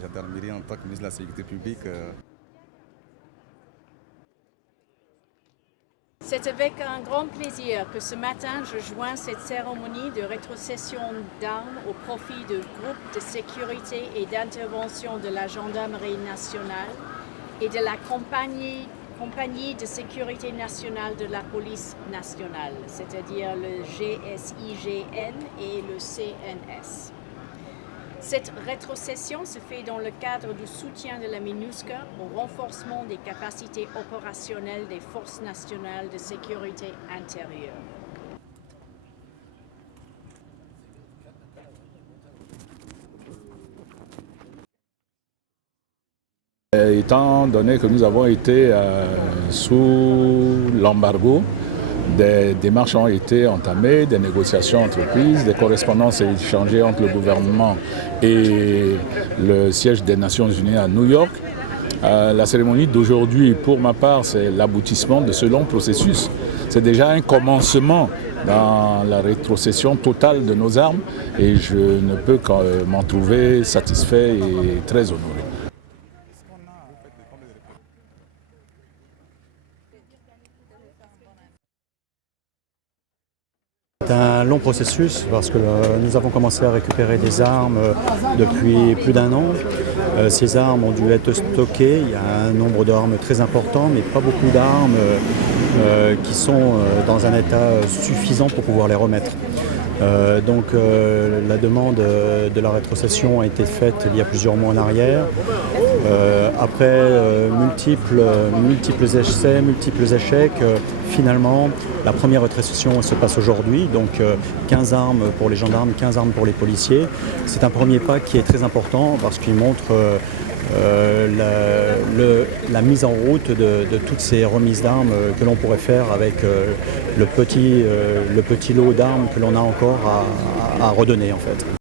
Gendarmerie en tant que ministre de la Sécurité publique. C'est avec un grand plaisir que ce matin je joins cette cérémonie de rétrocession d'armes au profit du groupe de sécurité et d'intervention de la Gendarmerie nationale et de la compagnie de sécurité nationale de la police nationale, c'est-à-dire le GSIGN et le CNS. Cette rétrocession se fait dans le cadre du soutien de la MINUSCA au renforcement des capacités opérationnelles des forces nationales de sécurité intérieure. Étant donné que nous avons été sous l'embargo, des démarches ont été entamées, des négociations entreprises, des correspondances échangées entre le gouvernement et le siège des Nations Unies à New York. La cérémonie d'aujourd'hui, pour ma part, c'est l'aboutissement de ce long processus. C'est déjà un commencement dans la rétrocession totale de nos armes et je ne peux qu'en m'en trouver satisfait et très honoré. C'est un long processus parce que nous avons commencé à récupérer des armes depuis plus d'un an. Ces armes ont dû être stockées. Il y a un nombre d'armes très important, mais pas beaucoup d'armes qui sont dans un état suffisant pour pouvoir les remettre. Donc la demande de la rétrocession a été faite il y a plusieurs mois en arrière. Après multiples essais, multiples échecs, finalement la première rétrocession se passe aujourd'hui, donc 15 armes pour les gendarmes, 15 armes pour les policiers. C'est un premier pas qui est très important parce qu'il montre la mise en route de toutes ces remises d'armes que l'on pourrait faire avec le petit lot d'armes que l'on a encore à redonner en fait.